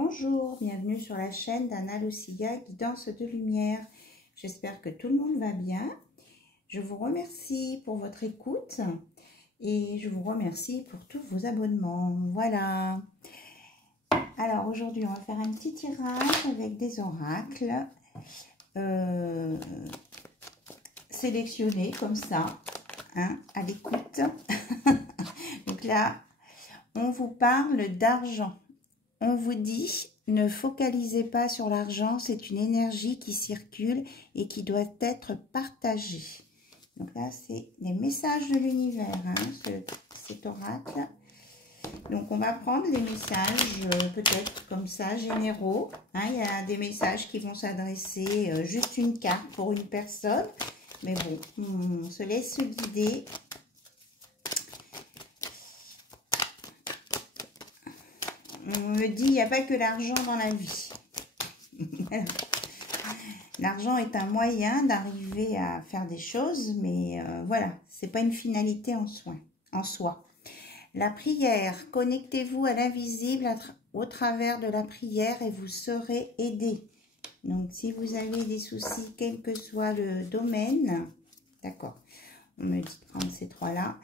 Bonjour, bienvenue sur la chaîne d'Anna Lucia, guidance de lumière. J'espère que tout le monde va bien. Je vous remercie pour votre écoute et je vous remercie pour tous vos abonnements. Voilà. Alors aujourd'hui, on va faire un petit tirage avec des oracles sélectionnés comme ça, hein, à l'écoute. Donc là, on vous parle d'argent. On vous dit, ne focalisez pas sur l'argent, c'est une énergie qui circule et qui doit être partagée. Donc là, c'est les messages de l'univers, hein, cet oracle. Donc, on va prendre les messages, peut-être comme ça, généraux. Hein, il y a des messages qui vont s'adresser juste une carte pour une personne. Mais bon, on se laisse guider. On me dit, il n'y a pas que l'argent dans la vie. L'argent est un moyen d'arriver à faire des choses, mais voilà, ce n'est pas une finalité en soi. La prière, connectez-vous à l'invisible au travers de la prière et vous serez aidé. Donc, si vous avez des soucis, quel que soit le domaine, d'accord, on me dit de prendre ces trois-là,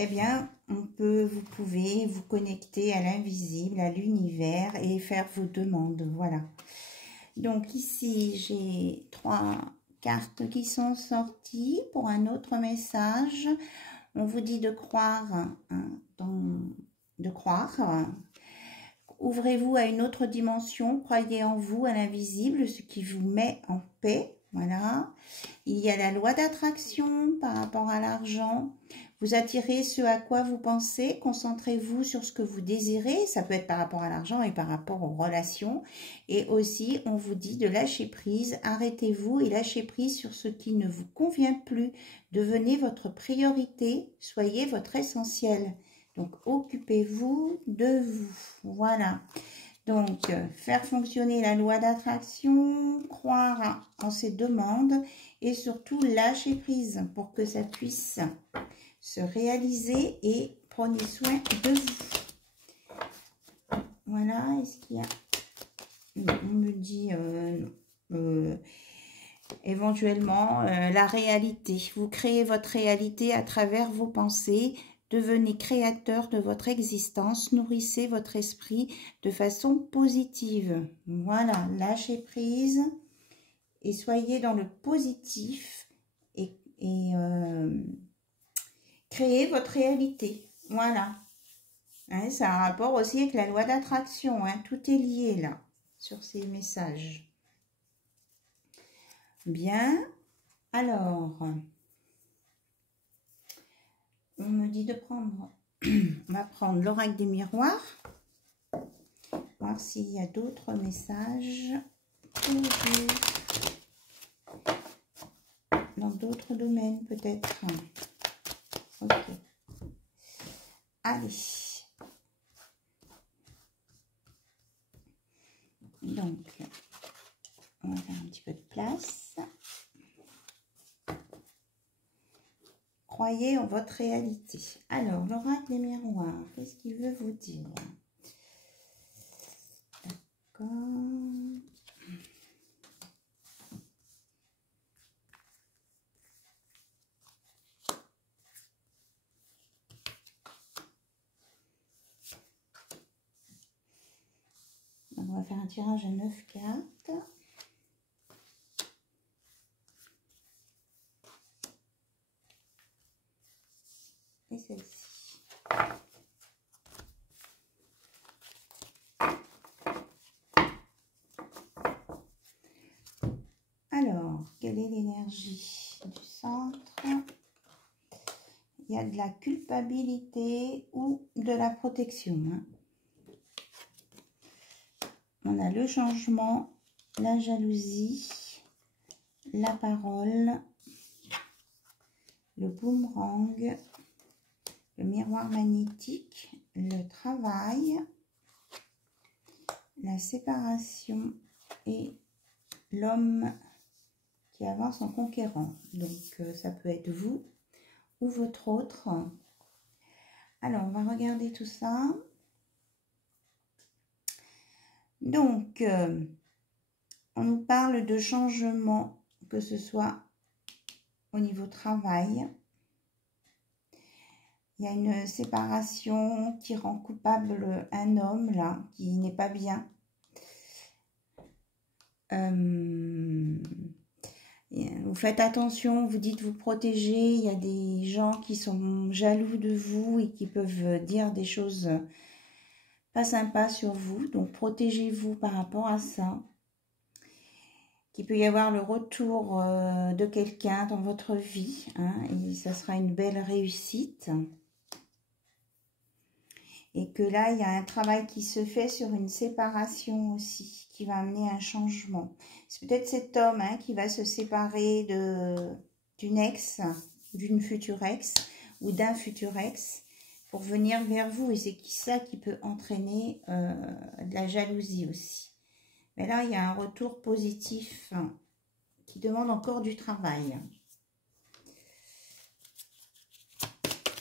eh bien, vous pouvez vous connecter à l'invisible, à l'univers et faire vos demandes. Voilà. Donc ici, j'ai 3 cartes qui sont sorties pour un autre message. On vous dit de croire, hein, Ouvrez-vous à une autre dimension, croyez en vous, à l'invisible, ce qui vous met en paix. Voilà. Il y a la loi d'attraction par rapport à l'argent. Vous attirez ce à quoi vous pensez. Concentrez-vous sur ce que vous désirez. Ça peut être par rapport à l'argent et par rapport aux relations. Et aussi, on vous dit de lâcher prise. Arrêtez-vous et lâchez prise sur ce qui ne vous convient plus. Devenez votre priorité. Soyez votre essentiel. Donc, occupez-vous de vous. Voilà. Donc, faire fonctionner la loi d'attraction, croire en ses demandes et surtout lâcher prise pour que ça puisse se réaliser et prenez soin de vous. Voilà, est-ce qu'il y a... On me dit éventuellement la réalité. Vous créez votre réalité à travers vos pensées. Devenez créateur de votre existence, nourrissez votre esprit de façon positive. Voilà, lâchez prise et soyez dans le positif et créez votre réalité. Voilà. Hein, ça a un rapport aussi avec la loi d'attraction. Hein, tout est lié là, sur ces messages. Bien. Alors... on me dit de prendre, on va prendre l'oracle des miroirs, voir s'il y a d'autres messages pour vous, dans d'autres domaines peut-être. Ok. Allez. Donc, on va faire un petit peu de place. Croyez en votre réalité. Alors, l'oracle des miroirs, qu'est-ce qu'il veut vous dire? D'accord. On va faire un tirage à 9 cartes. Et celle-ci. Alors, quelle est l'énergie du centre? Il y a de la culpabilité ou de la protection. Hein. On a le changement, la jalousie, la parole, le boomerang, le miroir magnétique, le travail, la séparation et l'homme qui avance en conquérant. Donc, ça peut être vous ou votre autre. Alors, on va regarder tout ça. Donc, on nous parle de changement, que ce soit au niveau travail. Il y a une séparation qui rend coupable un homme, là, qui n'est pas bien. Vous faites attention, vous dites vous protéger. Il y a des gens qui sont jaloux de vous et qui peuvent dire des choses pas sympas sur vous. Donc, protégez-vous par rapport à ça. Il peut y avoir le retour de quelqu'un dans votre vie, hein, et ça sera une belle réussite. Et que là, il y a un travail qui se fait sur une séparation aussi, qui va amener un changement. C'est peut-être cet homme, hein, qui va se séparer d'une ex, d'une future ex, ou d'un futur ex, pour venir vers vous. Et c'est ça qui peut entraîner de la jalousie aussi. Mais là, il y a un retour positif, hein, qui demande encore du travail.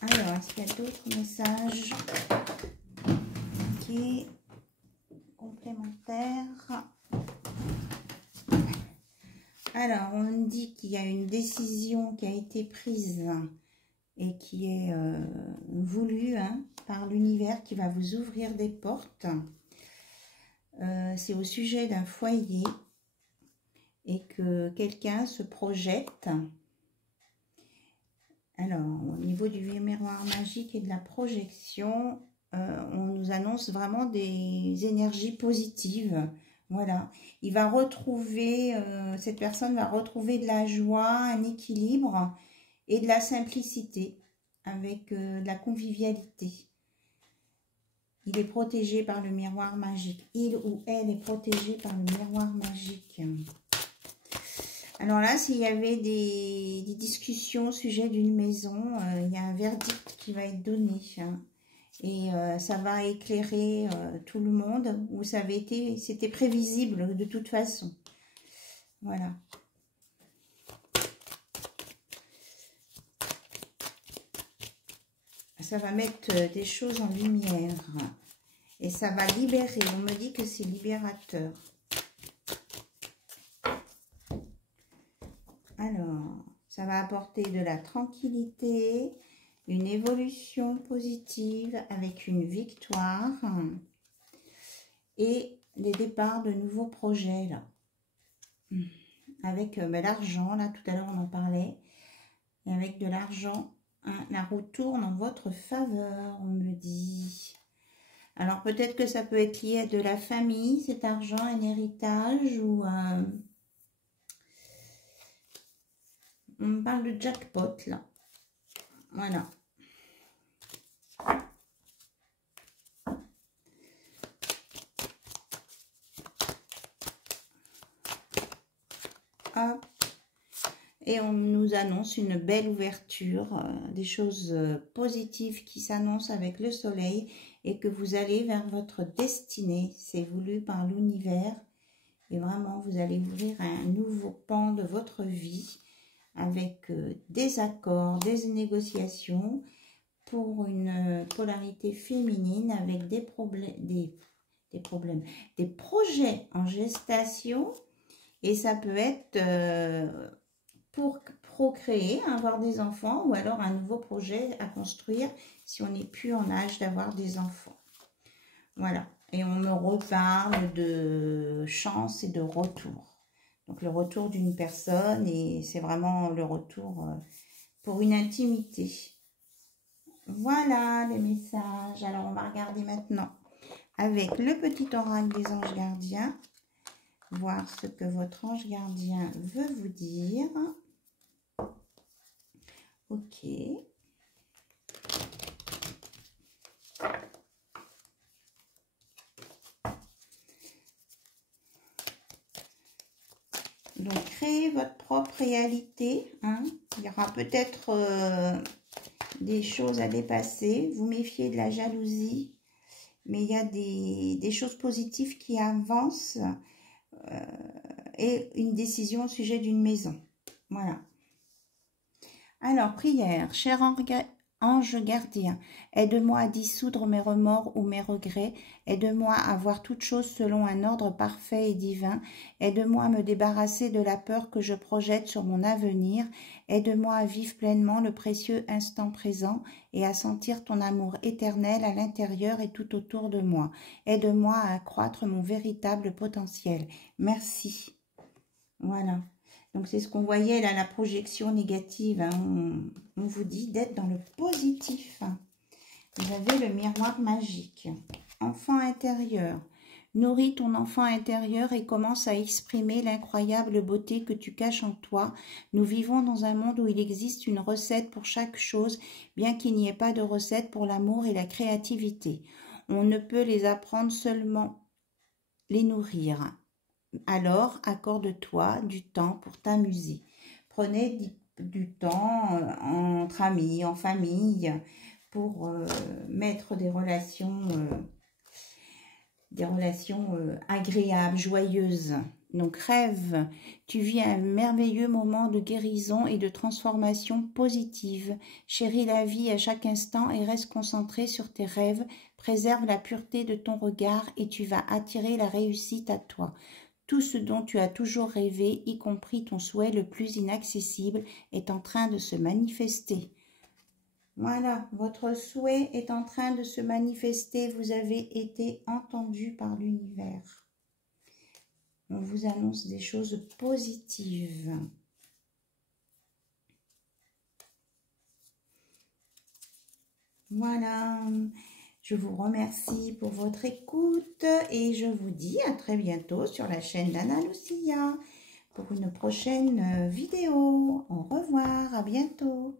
Alors, est-ce qu'il y a d'autres messages complémentaires? Alors, on nous dit qu'il y a une décision qui a été prise et qui est voulue, hein, par l'univers, qui va vous ouvrir des portes. C'est au sujet d'un foyer et que quelqu'un se projette. Alors, au niveau du miroir magique et de la projection, on nous annonce vraiment des énergies positives. Voilà. Il va retrouver, cette personne va retrouver de la joie, un équilibre et de la simplicité avec de la convivialité. Il est protégé par le miroir magique. Il ou elle est protégé par le miroir magique. Alors là, s'il y avait des discussions au sujet d'une maison, il y a un verdict qui va être donné. Hein, et ça va éclairer tout le monde. Vous savez, c'était prévisible de toute façon. Voilà. Ça va mettre des choses en lumière. Et ça va libérer. On me dit que c'est libérateur. Alors, ça va apporter de la tranquillité, une évolution positive avec une victoire et les départs de nouveaux projets là. Avec l'argent, là tout à l'heure on en parlait, et avec de l'argent, hein, la roue tourne en votre faveur, on me dit. Alors peut-être que ça peut être lié à de la famille, cet argent, un héritage ou... on me parle de jackpot, là. Voilà. Hop. Et on nous annonce une belle ouverture, des choses positives qui s'annoncent avec le soleil et que vous allez vers votre destinée. C'est voulu par l'univers. Et vraiment, vous allez ouvrir un nouveau pan de votre vie, avec des accords, des négociations pour une polarité féminine avec des problèmes, des projets en gestation. Et ça peut être pour procréer, avoir des enfants, ou alors un nouveau projet à construire si on n'est plus en âge d'avoir des enfants. Voilà. Et on me reparle de chance et de retour. Donc, le retour d'une personne, et c'est vraiment le retour pour une intimité. Voilà les messages. Alors, on va regarder maintenant avec le petit oracle des anges gardiens. Voir ce que votre ange gardien veut vous dire. Ok. Donc, créez votre propre réalité. Hein. Il y aura peut-être des choses à dépasser. Vous méfiez de la jalousie. Mais il y a des choses positives qui avancent. Et une décision au sujet d'une maison. Voilà. Alors, prière. Cher Ange gardien, aide-moi à dissoudre mes remords ou mes regrets, aide-moi à voir toute chose selon un ordre parfait et divin, aide-moi à me débarrasser de la peur que je projette sur mon avenir, aide-moi à vivre pleinement le précieux instant présent et à sentir ton amour éternel à l'intérieur et tout autour de moi. Aide-moi à accroître mon véritable potentiel. Merci. Voilà. Donc, c'est ce qu'on voyait là, la projection négative. Hein. On vous dit d'être dans le positif. Vous avez le miroir magique. Enfant intérieur. Nourris ton enfant intérieur et commence à exprimer l'incroyable beauté que tu caches en toi. Nous vivons dans un monde où il existe une recette pour chaque chose, bien qu'il n'y ait pas de recette pour l'amour et la créativité. On ne peut les apprendre, seulement les nourrir. Alors, accorde-toi du temps pour t'amuser. Prenez du temps entre amis, en famille, pour mettre des relations agréables, joyeuses. Donc, rêve. Tu vis un merveilleux moment de guérison et de transformation positive. Chéris la vie à chaque instant et reste concentré sur tes rêves. Préserve la pureté de ton regard et tu vas attirer la réussite à toi. Tout ce dont tu as toujours rêvé, y compris ton souhait le plus inaccessible, est en train de se manifester. Voilà, votre souhait est en train de se manifester. Vous avez été entendu par l'univers. On vous annonce des choses positives. Voilà. Je vous remercie pour votre écoute et je vous dis à très bientôt sur la chaîne d'Anna Lucia pour une prochaine vidéo. Au revoir, à bientôt.